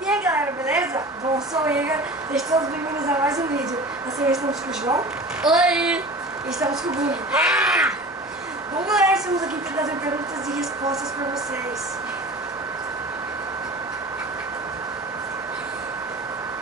E aí galera, beleza? Bom, sou o Igor, sejam todos bem-vindos a mais um vídeo. Dessa vez estamos com o João. Oi! E estamos com o Bruno. Bom galera, estamos aqui para trazer perguntas e respostas para vocês.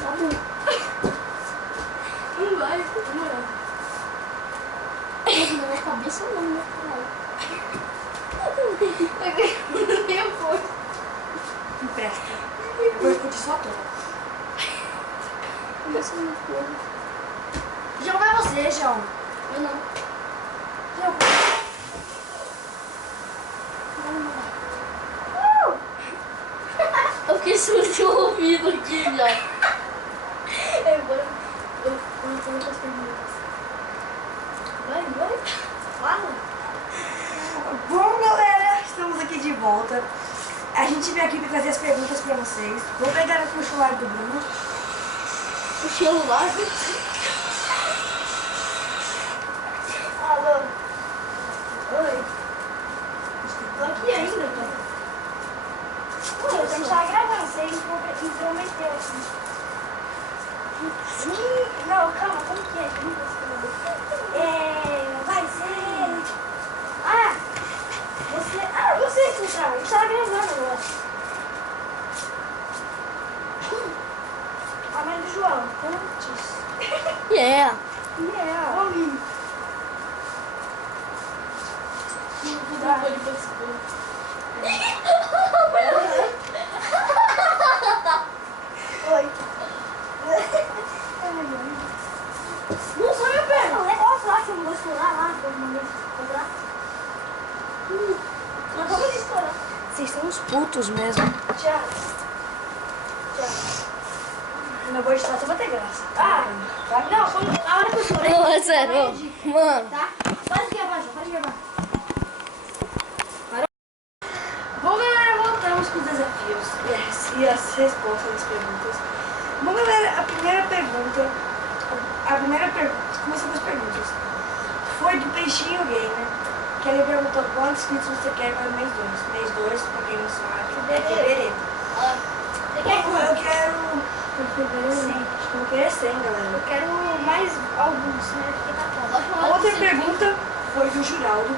Não vai, não vai. Na minha cabeça não, meu caralho. Eu vou. Empresta. Depois eu discutir só toda. Começa no fogo. João, vai você, João. Eu não. João. Eu fiquei surdo de ouvido aqui já. Eu vou com as perguntas. Vai. Fala. Bom galera, estamos aqui de volta. A gente veio aqui para trazer as perguntas para vocês. Vou pegar aqui o celular do Bruno. O celular? Alô? Oi. Tô aqui ainda, cara. Pô, a gente tá gravando, você intrometeu aqui. Não, calma, como que é? Vai ser... você que entrava, a gente tava gravando agora. A mãe do João, antes. Yeah. Oi. Não pode participar. Oi. Não sou meu pé. Posso lá que eu não vou estourar lá, que eu não vou estourar. Nós vamos estourar. Vocês são uns putos mesmo. Tchau. Não vou estourar, só vai ter graça. Não, quando, a hora que eu chorei. Não, é sério. Mano. Tá? Pode gravar, João, pode gravar. Parou? Bom, galera, voltamos com os desafios e as respostas das perguntas. Bom, galera, a primeira pergunta, começou com as perguntas. Foi do Peixinho Gamer, que ele perguntou quantos inscritos você quer para o mês 2. Mês 2, pra quem não sabe, é fevereiro. Eu quero... Sim, acho que eu vou querer 100, galera. Eu quero mais alguns, né? Porque tá bom. A outra pergunta foi do Juraldo,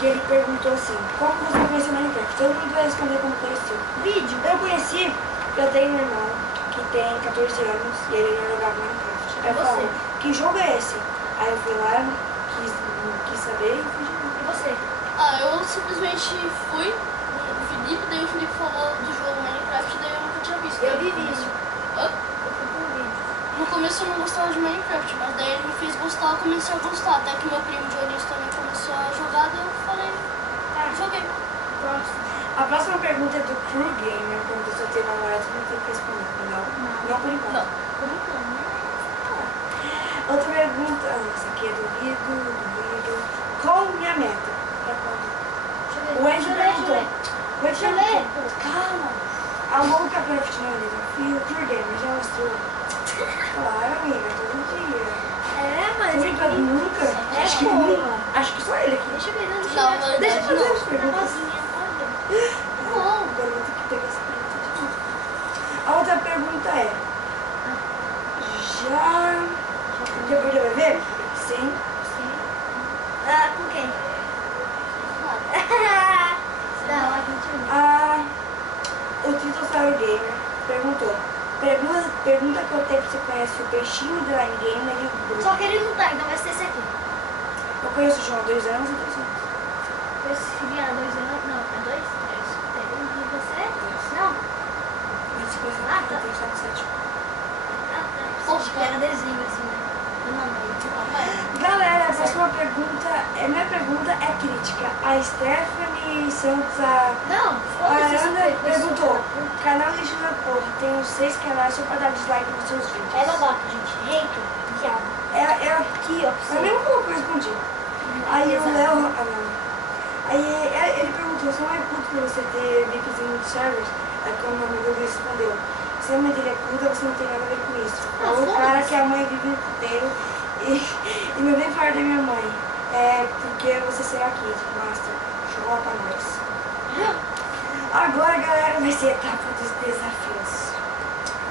que ele perguntou assim, como você conheceu Minecraft? Todo mundo vai responder como conheceu. Vídeo. Eu conheci, eu tenho um irmão que tem 14 anos e ele não jogava Minecraft. Aí eu falei, que jogo é esse? Aí eu fui lá, quis saber e fui jogar. E você? Eu simplesmente fui no Felipe, daí o Felipe falou do jogo Minecraft, daí eu nunca tinha visto. Eu vi vídeo. Hã? Eu fui com vídeo. No começo eu não gostava de Minecraft, mas daí ele me fez gostar, eu comecei a gostar. Até que meu primo Dionísio também começou a jogar, daí eu falei, joguei. Próximo. A próxima pergunta é do Crew Gamer, perguntou se eu tenho namorado, não tem que responder. Não por enquanto. Não. Por enquanto, né? Outra pergunta, essa aqui é do Guido. Qual minha meta? Pra quando? O Andy perguntou. Deixa eu ler. Calma. A Louca Craft não é desafio. O Crew Gamer já mostrou. Claro, amiga, todo dia. Mas Nunca, nunca? Acho que nunca. Acho que só ele aqui. Deixa eu ver, não, Deixa eu fazer as perguntas. Não. Agora eu vou ter que pegar essa pergunta de novo. A outra pergunta é... Já perdeu o bebê? Sim. Com quem? O Titossauro Gamer perguntou. Pergunta que eu tenho se você conhece o Peixinho do Line Gamer e o Bruno. Só que ele não tá, então vai ser esse aqui. Eu conheço o João há 2 anos e 2 anos. Esse filho era 2 anos. Não, é 2? E você? Não? A gente se conhece Tá. eu tenho 7. Poxa, que era desenho assim, né? Galera, a próxima pergunta, minha pergunta é crítica. A Stephanie Santos Aranda perguntou, canal lixo da porra, tenho 6 canais só pra dar dislike nos seus vídeos. É babaca, gente. Hater. Diabo. É aqui, ó. É a mesma coisa que eu respondi. Aí o Léo... Aí ele perguntou, você não é puto pra você ter VIPzinho de servers? Aí quando meu amigo respondeu, se a mãe dele é puta, você não tem nada a ver com isso. O cara que a mãe vive inteiro e não vem falar da minha mãe. Porque você será aqui, Master. Joga pra nós. Agora, galera, vai ser a etapa dos desafios.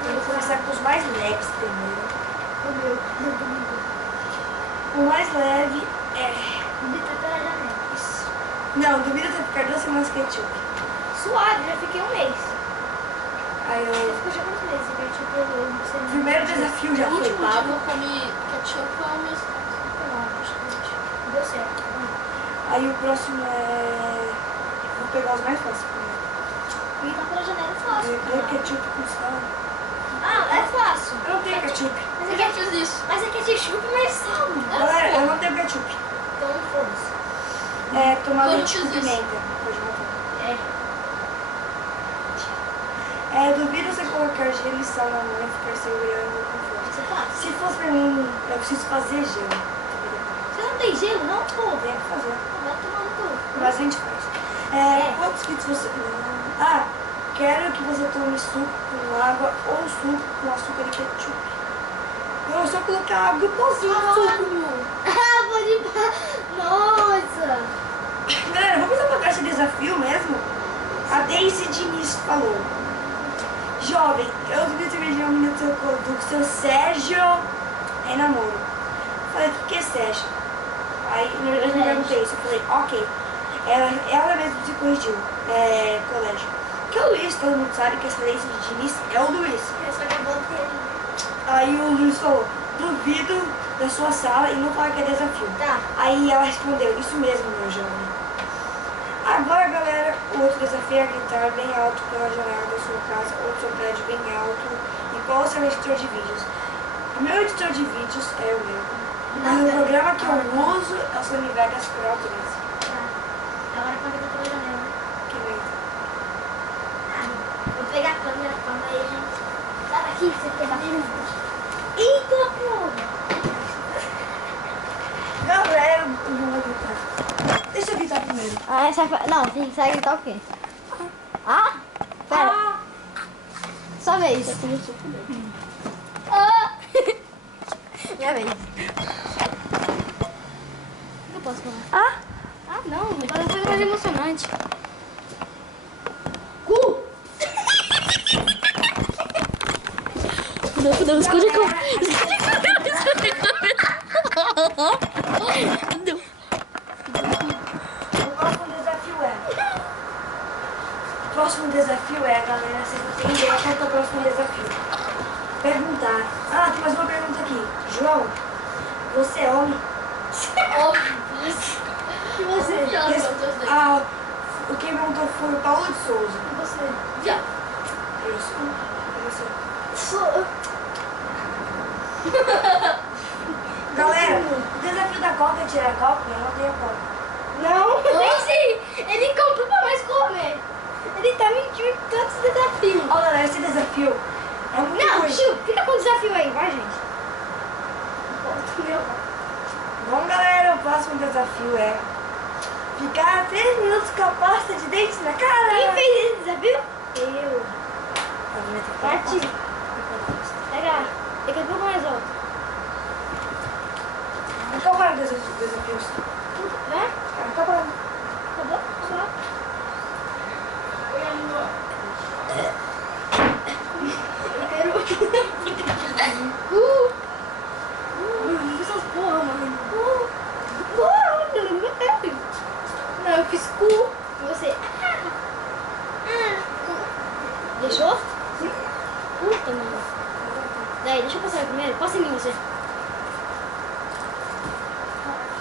Eu vou começar com os mais leves primeiro. O mais leve é... Não, duvido ter ficado 2 semanas ketchup. Suave, já fiquei um mês. Aí eu... Ficou já quantos meses? O primeiro desafio já O foi último dia que pago. eu comi ketchup foi o mês. Deu certo. Aí o próximo é... Vou pegar os mais fáceis primeiro. E tá pela janela é fácil. Eu ketchup com sal. Ah, é fácil. Eu não tenho ketchup. Mas Eu é já fiz isso. ketchup, mas sal. Galera, eu não tenho ketchup. Então, foda-se. É tomar Eu leite com fiz isso. pimenta. Pode botar. É, Duvido você colocar gelo e sal na mão e ficar segurando com força. isso é fácil. Se fosse pra mim, eu preciso fazer gelo. Você não tem gelo, não? Pô, Eu tenho que fazer. vai tomar no cu. Mas a gente faz. Quantos kits você... quero que você tome suco com água ou suco com açúcar e ketchup. Eu só colocar água e pozinho de suco. Ah, pode... Nossa. Galera, vamos apagar esse desafio mesmo? A Daisy Diniz falou: jovem, eu vi esse vídeo do seu Sérgio é namoro. Falei, o que é Sérgio? Aí eu me perguntei isso, eu falei, ok. Ela mesma se corrigiu, colégio. Que o Luiz, todo mundo sabe que essa Daisy Diniz é o Luiz. Eu só acabou dele. Aí o Luiz falou, duvido da sua sala e não fala que é desafio. Tá. Aí ela respondeu, isso mesmo, meu jovem. Agora, galera, o outro desafio é gritar bem alto pela janela da sua casa ou do seu prédio bem alto. E qual é o seu editor de vídeos? O meu editor de vídeos é o meu. Mas o programa que eu uso é o Sony Vegas Pro 13. Tá. Agora pode gritar pela janela. Que legal. Vou pegar a câmera, calma aí, gente. Sai daqui, você quer bater. Eita, porra! Galera, eu não vou gritar. Deixa eu gritar primeiro. Ah, essa... Não, tem que gritar o quê? Ah? Pera. Sua vez. Ah! Minha vez. O que eu posso falar? Ah? Ah, não. Agora foi mais emocionante. Cu! Não, esconde com... O próximo desafio é, galera, vocês não têm ideia qual que é o próximo desafio. Perguntar. Ah, tem mais uma pergunta aqui. João, você é homem? Óbvio. E você? O quem perguntou foi o Paulo de Souza. E você? Já. Eu sou. E você? Sou... Galera, o desafio da Coca é tirar a Coca, eu não tenho a Coca. Não, nem sei. Ele comprou pra nós comer. Ele tá mentindo em tantos desafios. Ó, galera, esse desafio é muito Não, ruim. Chiu, fica com o desafio aí, vai, gente. Meu. Bom, galera, o próximo desafio é ficar 3 minutos com a pasta de dente na cara. Quem fez esse desafio? Eu. Bate. Pega. Daqui a pouco mais alto. Acabaram os desafios. Né? Acabaram. Acabou? Só. Eu quero... Essas porra, mano. Não, eu fiz cu. E você? Deixou? Puta, mano. Daí, deixa eu passar primeiro. Passa em mim, você.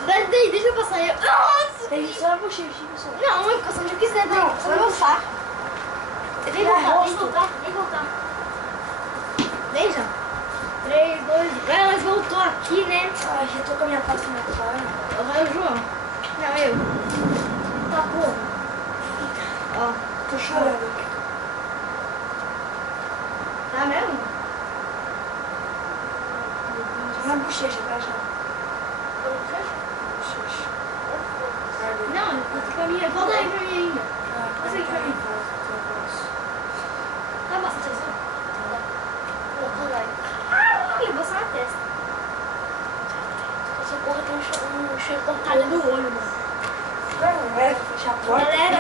Daí, deixa eu passar. Nossa! Tem que só bochecha, só. Não, eu faço onde eu quiser. Não, Só vai voltar. Vem voltar, vem rosto. voltar, vem voltar. Vem já. 3, 2, vai, mas voltou aqui, né? Ai, eu tô com a minha pasta na cara. Vai o João. Não, eu. Tá, porra. Ó, Tô chorando. tá mesmo? Na bochecha, tá já? Bochecha. Não, pra mim, volta aí pra mim ainda. Passa aí pra mim. Tá bastante assim? Tá. Vai. Ah, eu vou só na testa. Essa porra tem um cheiro cortado no olho, mano. Não é fechar a porta. Galera,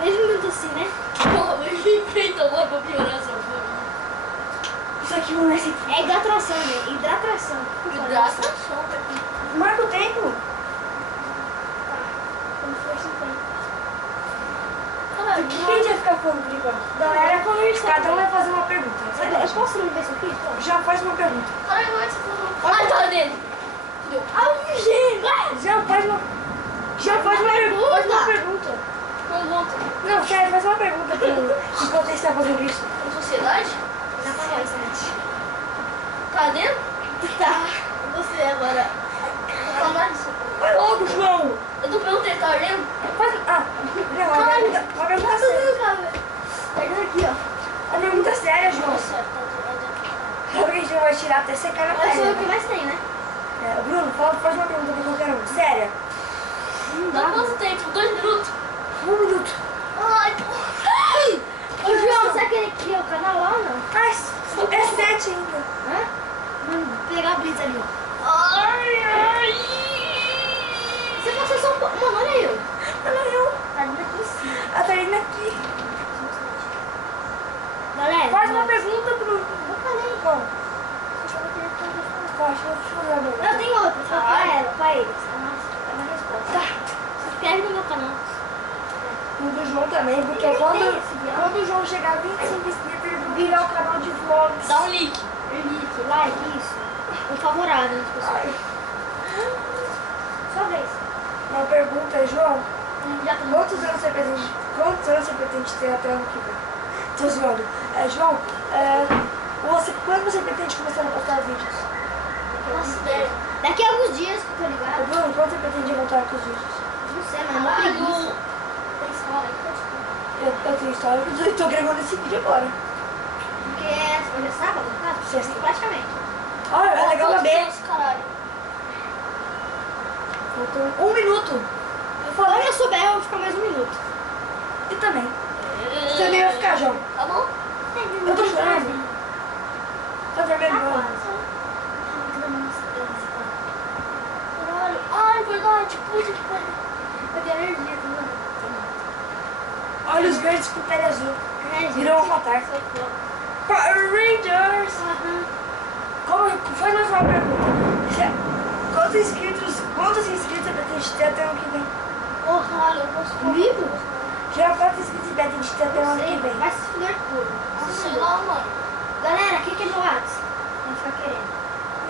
3 minutos assim, né? Porra, mas que enfeita agora pra piorar essa porra. Isso aqui não é assim. É hidratação, né? Hidratação. Hidratação, velho. Marca o tempo. Como se fosse 50. Caralho, Quem vai ficar falando por enquanto? Galera, cada um vai fazer uma pergunta. Eu posso não ver isso aqui? Pô. Já faz uma pergunta. caralho, não é que você falou. Ai, tá dele. Deu. Ai, gente! Já faz uma pergunta. Faz uma pergunta. Pergunta. Não, sério, faz uma pergunta pra mim. Enquanto ele está fazendo isso. Em sociedade? Dá pra nós, gente. Tá dentro? Tá. Você agora. Fala mais disso. Vai logo, João. Eu tô perguntando, tá ardendo? Faz... Ah, não, uma pergunta séria. Pega aqui, ó. Uma pergunta séria, João. Nossa, tá Sabe que a gente não vai tirar até secar na Eu sou o que perna. mais tem, né? Bruno, faz uma pergunta pra qualquer um. Séria. Dá quanto tempo? 2 minutos? 1 minuto. Ai, porra. Ô, João, você quer criar o canal lá ou não? Ah, é 7 ainda. Hã? Vamos pegar a brisa ali, ó. Ai, ai. Se você só... Mano, olha eu. Olha eu. Tá vindo aqui em cima. A Thaína aqui. Galera, Faz uma pergunta, Bruno. eu falei. Bom, Deixa eu ver o que eu vou falar. deixa eu fazer a pergunta. Não, tem outra. Só pra ela, pra eles. É uma resposta. Tá. Se inscreve no meu canal. O do João também, porque quando o João chegar a 25 inscritos, ele vai virar o canal de vlogs. Dá um link. Like, isso. Um favorável nas pessoas. Só vez. Uma pergunta, João. Já tô Quantos anos você pretende ter até ano que vem? Tô zoando. João, quando você pretende começar a postar vídeos? Nossa, ideia. Daqui a alguns dias, que eu tô ligado. Bruno, quando você pretende voltar com os vídeos? Não sei, mas é uma Caralho. preguiça. Tem história. Eu tenho história, eu tô gravando esse vídeo agora. Porque hoje é sábado, no caso? Sexta. Praticamente. Olha, é legal Quantos saber. anos, caralho? Faltou 1 minuto. Quando eu souber, eu vou ficar mais 1 minuto. E também. Você também vai ficar, João. Tá bom? Eu tô chorando. Tá vermelho, João. Caralho. Ai, verdade. Puta que pariu. Eu tenho energia, tá vendo? Olhos verdes com pele azul. Energia. Virou um avatar. Power Rangers. Faz mais uma pergunta. Quantos inscritos você pretende ter até o ano que vem? Ô, caralho, eu posso Comigo? Já quantos inscritos você pretende ter até o ano que vem? Vai se fuder tudo. sei lá, mano. Galera, o que é meu WhatsApp? Não ficar querendo.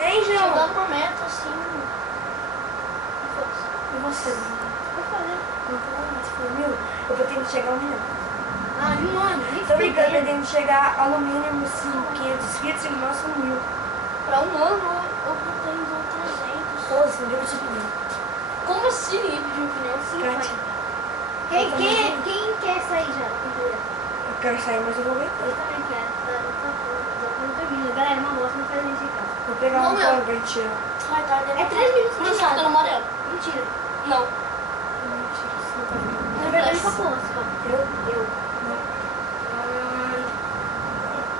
Hein, João? Chegando uma meta, assim. E você? Vou fazer. Se for 1000, eu pretendo chegar a 1 milhão. Ah, em um ano. nem Tô brincando, eu fudendo. pretendo chegar ao no mínimo 500 inscritos e no máximo 1000. Pra um ano, eu pretendo 300. Pô, você deu esse opinião. Como assim, de opinião? Kátia, Quem quer sair já da pintura? eu quero sair, mas eu vou ver. Eu também quero. Não termina. Galera, uma bosta, não faz isso em casa. Vou pegar Não, um meu. pano pra gente tirar. Ai, tá, É 3 minutos Não, de você tá no casa. amarelo. Mentira. Não. Na verdade, só posso. Eu? Eu.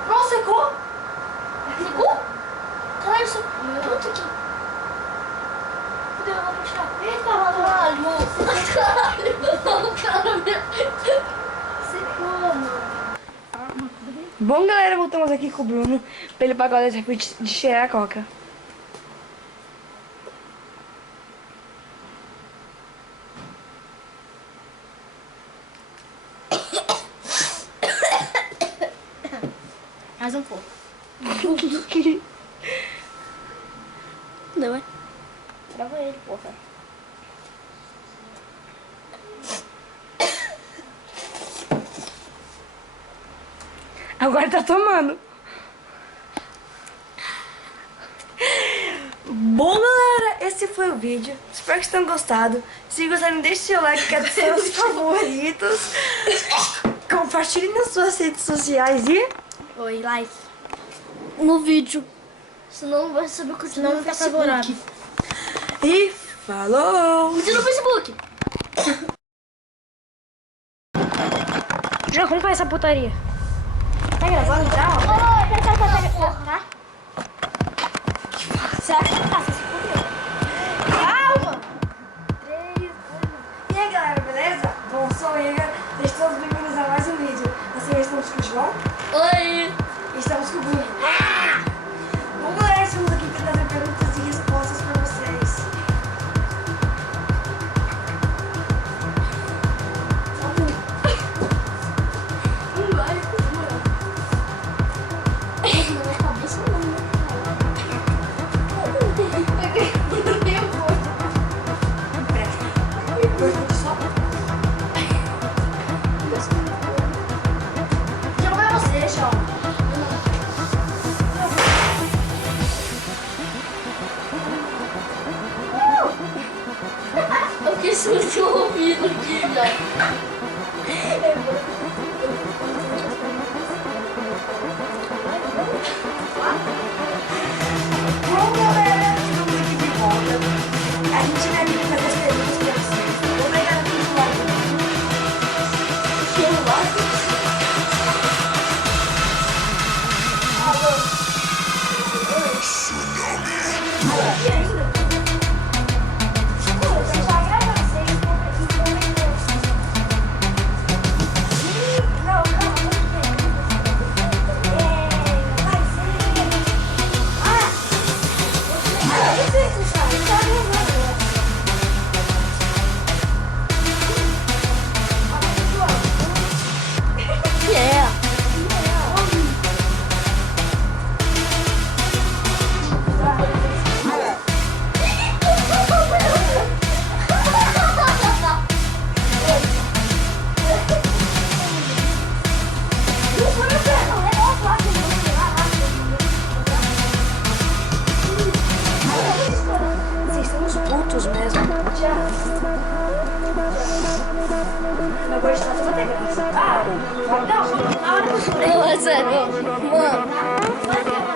Nossa, secou? Secou? Caralho, isso... Puta que... Fudeu, eu vou tirar. Eita, Caralho. Caralho. secou, mano. Bom, galera, voltamos aqui com o Bruno pra ele pagar o desafio de cheirar a coca. Mais um pouco. Não, é? Grava ele, porra. Agora tá tomando. Bom, galera, esse foi o vídeo. Espero que vocês tenham gostado. Se gostaram, deixe seu like, que é dos seus favoritos. Compartilhe nas suas redes sociais e... Oi, like. No vídeo. Senão não vai receber o curtir Senão no não tá Facebook. favorável. E falou! Curtir no Facebook. Já, como faz essa putaria? Tá gravando já? Ó, pera. Será que tá? Você se fudeu. Calma! 3, 2, 1. E aí, galera, beleza? Bom, sou eu. Sejam todos bem-vindos a mais vou editar, você vai ter que... Ah, não, na hora do... Não, é sério. Mano.